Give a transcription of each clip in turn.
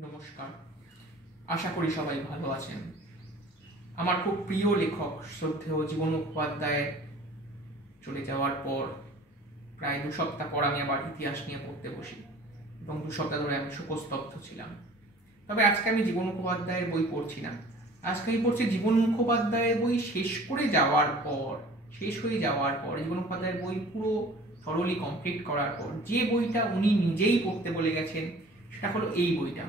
নমস্কার, আশা করি সবাই ভালো আছেন। আমার খুব প্রিয় লেখক শ্রদ্ধেয় জীবন মুখোপাধ্যায় চলে যাওয়ার পর প্রায় 2 সপ্তাহ পর আমি আবার ইতিহাস নিয়ে পড়তে বসি এবং 2 সপ্তাহ ধরে আমি শোকস্তব্ধ ছিলাম। তবে আজকে আমি জীবন মুখোপাধ্যায়ের বই পড়ছি না, আজকে আমি পড়ছি জীবন মুখোপাধ্যায়ের বই শেষ হয়ে যাওয়ার পর জীবন মুখোপাধ্যায়ের বই পুরো থরলি কমপ্লিট করার পর যে বইটা উনি নিজেই পড়তে বলে গেছেন সেটা হলো এই বইটা,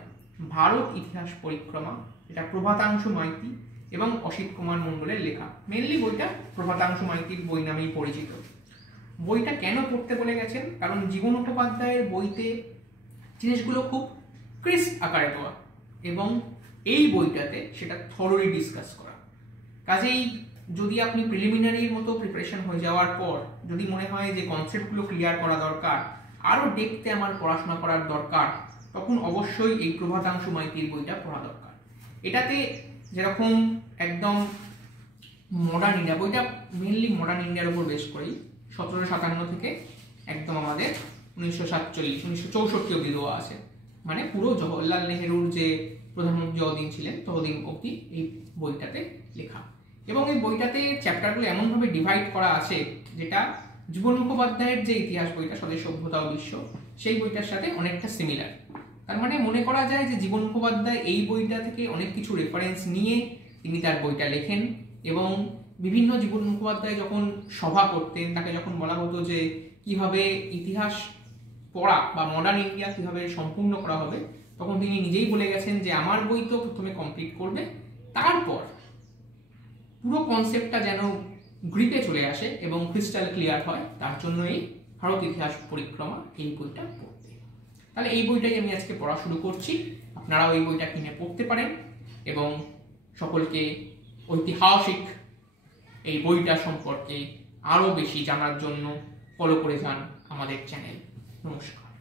ভারত ইতিহাস পরিক্রমা। এটা প্রভাতাংশু মাইতি এবং অসিত কুমার মণ্ডলের লেখা। মেনলি বইটা প্রভাতাংশু মাইতির বই নামেই পরিচিত। বইটা কেন পড়তে বলে গেছেন? কারণ জীবন মুখোপাধ্যায়ের বইতে জিনিসগুলো খুব ক্রিস্প আকারে দেওয়া এবং এই বইটাতে সেটা থরলি ডিসকাস করা। কাজেই যদি আপনি প্রিলিমিনারির মতো প্রিপারেশন হয়ে যাওয়ার পর যদি মনে হয় যে কনসেপ্টগুলো ক্লিয়ার করা দরকার, আরও ডেপথে আমার পড়াশোনা করার দরকার, তখন অবশ্যই এই প্রভাতাংশু মাইতির বইটা পড়া দরকার। এটাতে যেরকম একদম মডার্ন ইন্ডিয়া, বইটা মেনলি মডার্ন ইন্ডিয়ার উপর বেস করেই 1757 থেকে একদম আমাদের 1947-1964 অব্দি দেওয়া আছে। মানে পুরো জওহরলাল নেহেরুর যে প্রধানমন্ত্রী যতদিন ছিলেন ততদিন অব্দি এই বইটাতে লেখা। এবং এই বইটাতে চ্যাপ্টারগুলো এমনভাবে ডিভাইড করা আছে যেটা জীবন মুখোপাধ্যায়ের যে ইতিহাস বইটা স্বদেশ সভ্যতা ও বিশ্ব, সেই বইটার সাথে অনেকটা সিমিলার। তার মানে মনে করা যায় যে জীবন মুখোপাধ্যায় এই বইটা থেকে অনেক কিছু রেফারেন্স নিয়ে তিনি তার বইটা লেখেন। এবং বিভিন্ন জীবন মুখোপাধ্যায় যখন সভা করতেন, তাকে যখন বলা হতো যে কিভাবে ইতিহাস পড়া বা মডার্ন ইন্ডিয়া কিভাবে সম্পূর্ণ করা হবে, তখন তিনি নিজেই বলে গেছেন যে আমার বই তো প্রথমে কমপ্লিট করবে, তারপর পুরো কনসেপ্টটা যেন গ্রিপে চলে আসে এবং ক্রিস্টাল ক্লিয়ার হয়, তার জন্য এই ভারত ইতিহাস পরিক্রমা এই বইটা পড়তে। তাহলে এই বইটাই আমি আজকে পড়া শুরু করছি। আপনারাও এই বইটা কিনে পড়তে পারেন এবং সকলকে ঐতিহাসিক এই বইটা সম্পর্কে আরও বেশি জানার জন্য ফলো করে যান আমাদের চ্যানেল। নমস্কার।